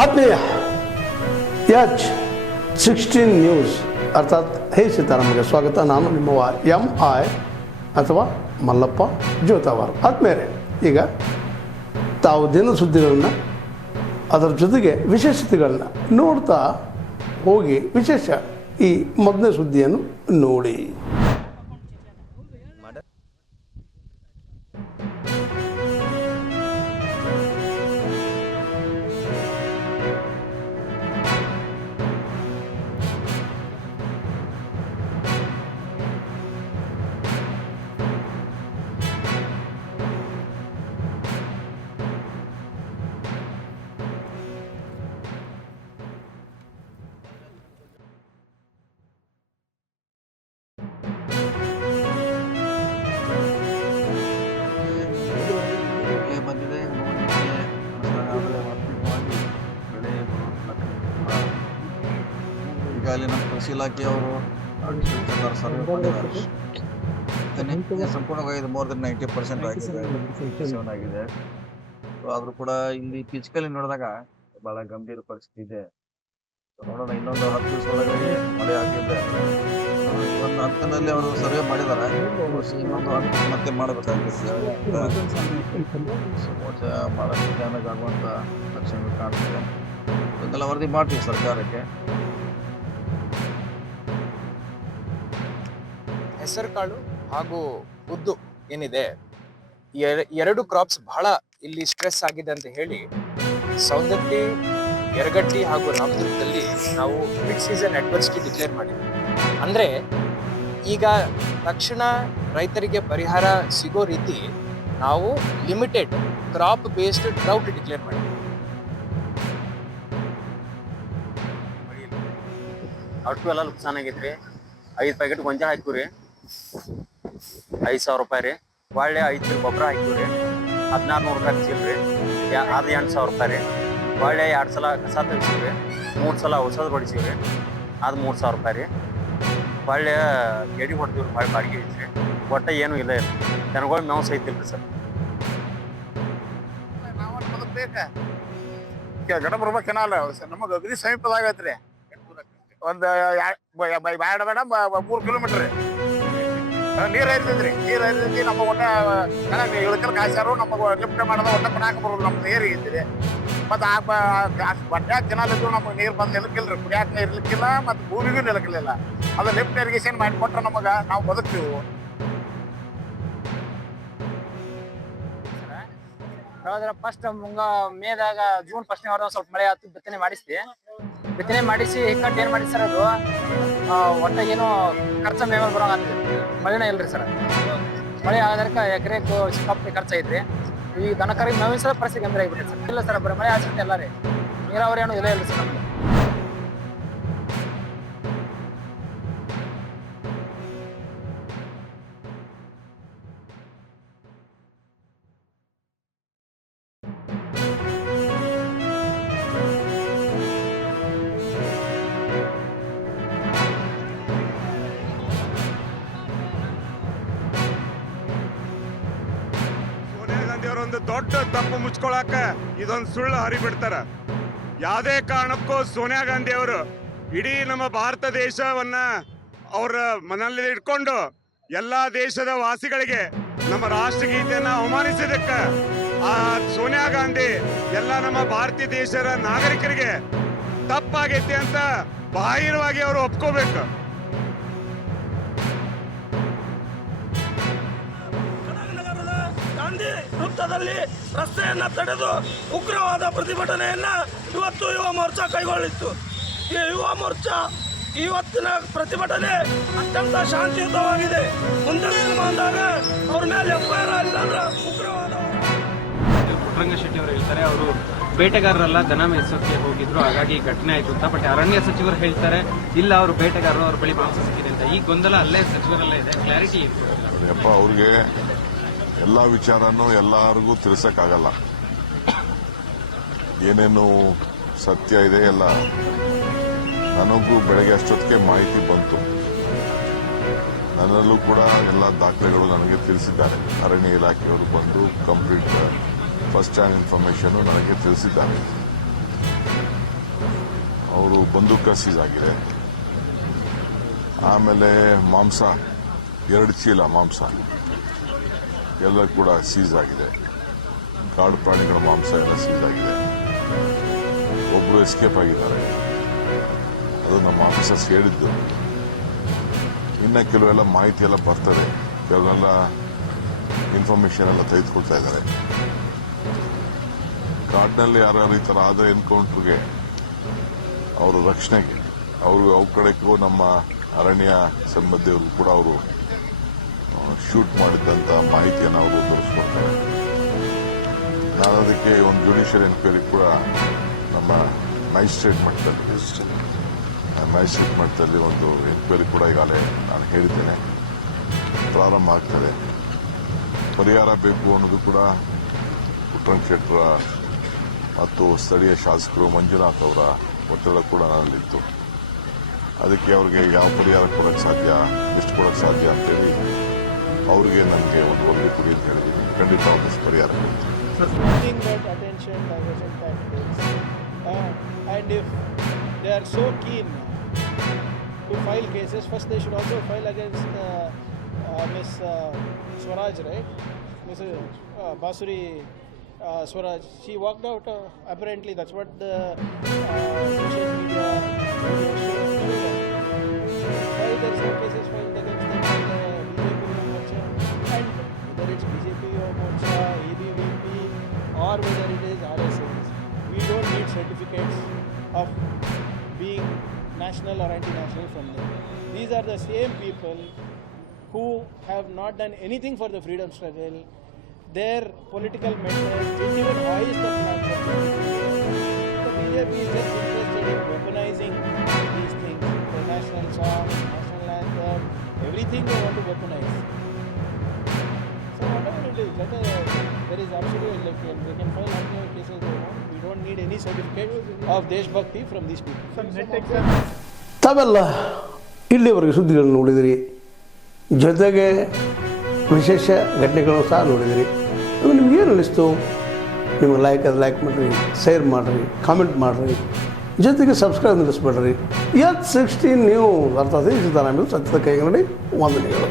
ಆತ್ಮೀಯ H16 news ಅರ್ಥಾತ್ ಹೇ ಸೀತಾರಾಮಗೆ ಸ್ವಾಗತ. ನಾನು ನಿಮ್ಮವ MI ಅಥವಾ ಮಲ್ಲಪ್ಪ ಜೋತಾವಾರ್. ಆದ್ಮೇಲೆ ಈಗ ತಾವು ದಿನ ಸುದ್ದಿಗಳನ್ನ ಅದರ ಜೊತೆಗೆ ವಿಶೇಷತೆಗಳನ್ನ ನೋಡ್ತಾ ಹೋಗಿ ವಿಶೇಷ ಈ ಮೊದಲನೇ ಸುದ್ದಿಯನ್ನು ನೋಡಿ. ಅಲ್ಲಿ ನಮ್ಮ ಕೃಷಿ ಇಲಾಖೆಯವರು ಸರ್ವೆ ಮಾಡಿದ್ದಾರೆ. ಸಂಪೂರ್ಣವಾಗಿ ಮೋರ್ ದೆನ್ 90% ಆಗಿದೆ. ಆದ್ರೂ ಕೂಡ ಇಲ್ಲಿ ಪಿಚ್ಕಲ್ಲಿ ನೋಡಿದಾಗ ಬಹಳ ಗಂಭೀರ ಪರಿಸ್ಥಿತಿ ಇದೆ. ನೋಡೋಣ, ಇನ್ನೊಂದು 10 ದಿವಸ ಒಳಗಡೆ ಮಳೆ ಆಗಿದ್ರೆ ಒಂದು ಹಂತದಲ್ಲಿ ಅವರು ಸರ್ವೆ ಮಾಡಿದ್ದಾರೆ. ಇನ್ನೊಂದು ಮತ್ತೆ ಮಾಡಬೇಕಾಗುತ್ತೆ. ಬಹಳಷ್ಟು ಡ್ಯಾಮೇಜ್ ಆಗುವಂತ ಲಕ್ಷಣಗಳು ಕಾಣ್ತಿದೆ. ಇದೆಲ್ಲ ವರದಿ ಮಾಡ್ತೀವಿ ಸರ್ಕಾರಕ್ಕೆ. ಹೆಸರುಕಾಳು ಹಾಗೂ ಉದ್ದು ಏನಿದೆ, ಎರಡು ಕ್ರಾಪ್ಸ್ ಬಹಳ ಇಲ್ಲಿ ಸ್ಟ್ರೆಸ್ ಆಗಿದೆ ಅಂತ ಹೇಳಿ ಸೌಂದತ್ತಿ, ಯರಗಟ್ಟಿ ಹಾಗೂ ರಾಮದುರ್ಗದಲ್ಲಿ ನಾವು ಮಿಡ್ ಸೀಸನ್ ಅಡ್ವರ್ಸಿಟಿ ಡಿಕ್ಲೇರ್ ಮಾಡಿದ್ವಿ. ಅಂದ್ರೆ ಈಗ ತಕ್ಷಣ ರೈತರಿಗೆ ಪರಿಹಾರ ಸಿಗೋ ರೀತಿ ನಾವು limited crop based drought declare ಮಾಡಿದ್ವಿ. ಅಷ್ಟು ಎಲ್ಲ ನುಕ್ಸಾನ್ ಆಗೈತ್ರಿ. 5 ಪ್ಯಾಕೆಟ್ ಗೊಂಜಾಳ ಹಾಕಿವ್ರಿ, 5,000 ರೂಪಾಯಿ ರೀ. ಒಳ್ಳೆ 5 ಚೀಲ ಗೊಬ್ಬರ ಹಾಕಿವ್ರಿ, 1,400 ರೂಪಾಯಿ ಚೀಲ ರೀ. ಅದು 8,000 ರೂಪಾಯಿ ರೀ. ಒಳ್ಳೆ 2 ಸಲ ಕಸ ತೆಗಿಸಿವ್ರಿ, 3 ಸಲ ಔಷಧ ಹೊಡಿಸಿವ್ರಿ, ಅದು 3,000 ರೂಪಾಯಿ ರೀ. ಒಳ್ಳೆ ಎಡಿ ಹೊಡೆದಿವ್ರಿ, ಭಾಳ ಬಾಡಿಗೆ ಐತ್ರಿ. ಒಟ್ಟ ಏನೂ ಇಲ್ಲ ಇಲ್ಲ, ದನಗಳ ಮೇವು ಸಹಿತ ಇಲ್ರಿ ಸರ್. ಗಡ ಬರ್ಬೇಕು ಕೆನಾಲ ನಮಗೆ ಅಗದಿ ಸಮೀಪದಾಗೈತ್ರಿ. ಒಂದು ಬೇಡ 3 ಕಿಲೋಮೀಟರ್ ನೀರು ಹರಿತೈತ್ರಿ. ನೀರು ಹರಿತೈತಿ. ನಮ್ಮ ಒಟ್ಟ ಇಳಕಲ್ ಕಾಯ್ಸಾರು ನಮಗೆ ಲಿಫ್ಟ್ ಮಾಡೋದು ಒಟ್ಟ ಕೊಡಾಕ ಬರೋದು. ನಮ್ಮ ನೀರು ಐತ್ರಿ. ಮತ್ತು ಬಡ್ಡ್ಯಾಗ ಕೆನಾಲ್ ಇದ್ದು ನಮಗೆ ನೀರು ಬಂದು ನಿಲಕ್ಕಿಲ್ರಿ. ಕುಡಿಯಾಕ ನೀರು ಇರ್ಲಿಕ್ಕಿಲ್ಲ, ಮತ್ತು ಭೂಮಿಗೂ ನಿಲಕ್ಕಿಲ್ಲ. ಅದು ಲಿಫ್ಟ್ ಇರಿಗೇಷನ್ ಮಾಡಿಕೊಟ್ರೆ ನಮಗೆ ನಾವು ಬದುಕ್ತೀವಿ. ಫಸ್ಟ್ ಮೇದಾಗ ಜೂನ್ 1ನೇ ವಾರ ಸ್ವಲ್ಪ ಮಳೆ ಆಯ್ತು, ಬಿತ್ತನೆ ಮಾಡಿಸ್ತಿ. ಬಿತ್ತನೆ ಮಾಡಿಸಿ ಹಿಕ್ಕಟ್ಟು ಏನ್ ಮಾಡಿ ಸರ್, ಅದು ಒಟ್ಟ ಏನು ಖರ್ಚ ಮೇವ ಬರೋ ಮಳೆನೇ ಇಲ್ರಿ ಸರ್. ಮಳೆ ಆಗೋದಕ್ಕೆ ಎಕರೆಗೂ ಸಿಕ್ಕಾಪಟ್ಟೆ ಖರ್ಚಾಯ್ತ್ರಿ. ಈ ದನಕರಿಗೆ ಮೇವಿನ ಸಲ ಪರಿಸ್ಥಿತಿ ಗಂಭೀರ ಆಗಿಬಿಟ್ಟೆ ಸರ್. ಇಲ್ಲ ಸರ್, ಬರೀ ಮಳೆ ಆಗುತ್ತೆ ಎಲ್ಲ ರೀ. ನೀರಾವರಿ ಏನೋ ಇಲ್ಲ ಇಲ್ರಿ ಸರ್ ನಮ್ಗೆ. ಒಂದು ದೊಡ್ಡ ತಪ್ಪು ಮುಚ್ಕೊಳಕ ಇದೊಂದು ಸುಳ್ಳು ಹರಿಬಿಡ್ತಾರ. ಯಾವುದೇ ಕಾರಣಕ್ಕೂ ಸೋನಿಯಾ ಗಾಂಧಿ ಅವರು ಇಡೀ ನಮ್ಮ ಭಾರತ ದೇಶವನ್ನ ಅವರ ಮನಲ್ಲಿ ಇಟ್ಕೊಂಡು ಎಲ್ಲಾ ದೇಶದ ವಾಸಿಗಳಿಗೆ ನಮ್ಮ ರಾಷ್ಟ್ರಗೀತೆಯನ್ನ ಅವಮಾನಿಸಿದಕ್ಕ ಆ ಸೋನಿಯಾ ಗಾಂಧಿ ಎಲ್ಲ ನಮ್ಮ ಭಾರತೀಯ ದೇಶದ ನಾಗರಿಕರಿಗೆ ತಪ್ಪಾಗೈತಿ ಅಂತ ಬಾಹಿರವಾಗಿ ಅವರು ಒಪ್ಕೋಬೇಕು. ಗಾಂಧಿ ವೃತ್ತದಲ್ಲಿ ರಸ್ತೆಯನ್ನ ತಡೆದು ಉಗ್ರವಾದ ಪ್ರತಿಭಟನೆಯನ್ನ ಇವತ್ತು ಯುವ ಮೋರ್ಚಾ ಕೈಗೊಳ್ಳಿತ್ತು. ಈ ಯುವ ಮೋರ್ಚಾ ಇವತ್ತಿನ ಪ್ರತಿಭಟನೆ ಅತ್ಯಂತ ಶಾಂತಿಯುತವಾಗಿದೆ. ಮುಂದಿನ ದಿನ ಬಂದಾಗ ಅವ್ರ ಮೇಲೆ FIR ಇಲ್ಲ ಅಂದ್ರೆ ಉಗ್ರವಾದ. ಪುಟ್ಟರಂಗ ಶೆಟ್ಟಿ ಅವರು ಹೇಳ್ತಾರೆ, ಅವರು ಬೇಟೆಗಾರರೆಲ್ಲ ದನ ಮೇಯಿಸೋಕೆ ಹೋಗಿದ್ರು, ಹಾಗಾಗಿ ಘಟನೆ ಆಯ್ತು ಅಂತ. ಬಟ್ ಅರಣ್ಯ ಸಚಿವರು ಹೇಳ್ತಾರೆ ಇಲ್ಲ, ಅವರು ಬೇಟೆಗಾರರು, ಅವ್ರ ಬಳಿ ಮಾಂಸ ಸಿಕ್ಕಿದೆ ಅಂತ. ಈ ಗೊಂದಲ ಅಲ್ಲೇ ಸಚಿವರಲ್ಲೇ ಇದೆ. ಕ್ಲಾರಿಟಿ ಏನು? ಅವ್ರಿಗೆ ಎಲ್ಲ ವಿಚಾರನೂ ಎಲ್ಲರಿಗೂ ತಿಳಿಸಕ್ಕಾಗಲ್ಲ. ಏನೇನು ಸತ್ಯ ಇದೆ ಎಲ್ಲ ನನಗೂ ಬೆಳಗ್ಗೆ ಅಷ್ಟೊತ್ತಿಗೆ ಮಾಹಿತಿ ಬಂತು. ನನ್ನಲ್ಲೂ ಕೂಡ ಎಲ್ಲ ದಾಖಲೆಗಳು ನನಗೆ ತಿಳಿಸಿದ್ದಾರೆ. ಅರಣ್ಯ ಇಲಾಖೆಯವರು ಬಂದು ಕಂಪ್ಲೀಟ್ ಫಸ್ಟ್ ಹ್ಯಾಂಡ್ ಇನ್ಫಾರ್ಮೇಶನ್ ನನಗೆ ತಿಳಿಸಿದ್ದಾರೆ. ಬಂದೂಕ ಸೀಸ್ ಆಗಿದೆ. ಆಮೇಲೆ ಮಾಂಸ 2 ಚೀಲ ಮಾಂಸ ಎಲ್ಲ ಕೂಡ ಸೀಸ್ ಆಗಿದೆ. ಕಾಡು ಪ್ರಾಣಿಗಳ ಮಾಂಸ ಎಲ್ಲ ಸೀಸ್ ಆಗಿದೆ. ಒಬ್ಬರು ಎಸ್ಕೇಪ್ ಆಗಿದ್ದಾರೆ, ಅದು ನಮ್ಮ ಆಫೀಸರ್ಸ್ ಹೇಳಿದ್ದು. ಇನ್ನು ಕೆಲವೆಲ್ಲ ಮಾಹಿತಿ ಎಲ್ಲ ಬರ್ತದೆ, ಕೆಲವೆಲ್ಲ ಇನ್ಫಾರ್ಮೇಶನ್ ಎಲ್ಲ ತೆಗೆದುಕೊಳ್ತಾ ಇದ್ದಾರೆ. ಕಾಡಿನಲ್ಲಿ ಯಾರು ಈ ಥರ ಆದ ಎನ್ಕೌಂಟ್ರಿಗೆ ಅವರ ರಕ್ಷಣೆಗೆ ಅವ್ರ ಕಡೆಗೂ ನಮ್ಮ ಅರಣ್ಯ ಸಂಬಂಧಿಯವರು ಕೂಡ ಅವರು ಶೂಟ್ ಮಾಡಿದ್ದಂಥ ಮಾಹಿತಿಯನ್ನು ಅವರು ತೋರಿಸ್ಕೊಡ್ತಾರೆ. ನಾನು ಅದಕ್ಕೆ ಒಂದು ಜುಡಿಷಿಯಲ್ ಎನ್ಕ್ವೈರಿ ಕೂಡ ನಮ್ಮ ಮ್ಯಾಜಿಸ್ಟ್ರೇಟ್ ಮಟ್ಟದಲ್ಲಿ ಒಂದು ಎನ್ಕ್ವೈರಿ ಕೂಡ ಈಗಾಗಲೇ ನಾನು ಹೇಳಿದ್ದೇನೆ, ಪ್ರಾರಂಭ ಆಗ್ತದೆ. ಪರಿಹಾರ ಬೇಕು ಅನ್ನೋದು ಕೂಡ ಪುಟ್ಟರಂಗ ಶೆಟ್ಟರ ಮತ್ತು ಸ್ಥಳೀಯ ಶಾಸಕರು ಮಂಜುನಾಥ್ ಅವರ ಒತ್ತಡ ಕೂಡ ನನ್ನಲ್ಲಿತ್ತು. ಅದಕ್ಕೆ ಅವ್ರಿಗೆ ಯಾವ ಪರಿಹಾರ ಕೊಡೋಕ್ಕೆ ಸಾಧ್ಯ, ಎಷ್ಟು ಕೊಡೋಕ್ಕೆ ಸಾಧ್ಯ ಅಂತೇಳಿ ಅವ್ರಿಗೆ ನನಗೆ ಒಂದು ಒಳ್ಳೆ ಕುಡಿ ಅಂತ ಹೇಳಿದ್ದೀನಿ. ಖಂಡಿತ ಒಂದಷ್ಟು ಪರಿಹಾರ ಕೊಡ್ತೀನಿ. Nothing but attention, diversion tactics. And if they are so keen to file cases, first they should also file against Miss Swaraj, right? Miss Basuri Swaraj. She walked out apparently. That's what the social media videos show. Why there is no cases filed against them by the BJP Morcha? And whether it's BJP or Morcha, ABVP, or whether it is RSS, we don't need certificates of being national or anti-national from them. These are the same people who have not done anything for the freedom struggle. Their political methods didn't even hoist the flag for the BJP is just interested in weaponizing these things. The national song, national anthem, everything they want to weaponize. So whatever it is, there is absolutely, like, they can file whatever cases they want. We don't need any certificate of Desh Bhakti from these people. ತಾವೆಲ್ಲ ಇಲ್ಲಿವರೆಗೆ ಸುದ್ದಿಗಳನ್ನು ನೋಡಿದಿರಿ, ಜೊತೆಗೆ ವಿಶೇಷ ಘಟನೆಗಳನ್ನು ಸಹ ನೋಡಿದಿರಿ. ಅದು ನಿಮ್ಗೇನು ಅನ್ನಿಸ್ತು? ನಿಮಗೆ ಲೈಕ್ ಮಾಡಿರಿ, ಶೇರ್ ಮಾಡಿರಿ, ಕಾಮೆಂಟ್ ಮಾಡಿರಿ, ಜೊತೆಗೆ ಸಬ್ಸ್ಕ್ರೈಬ್ ನಿಲ್ಲಿಸ್ಬೇಡ್ರಿ. H16 ನ್ಯೂಸ್ ಅರ್ಥಾತ್ ಸತ್ಯದ ಕೈಗನ್ನಡಿ ವಂದನೆಗಳು.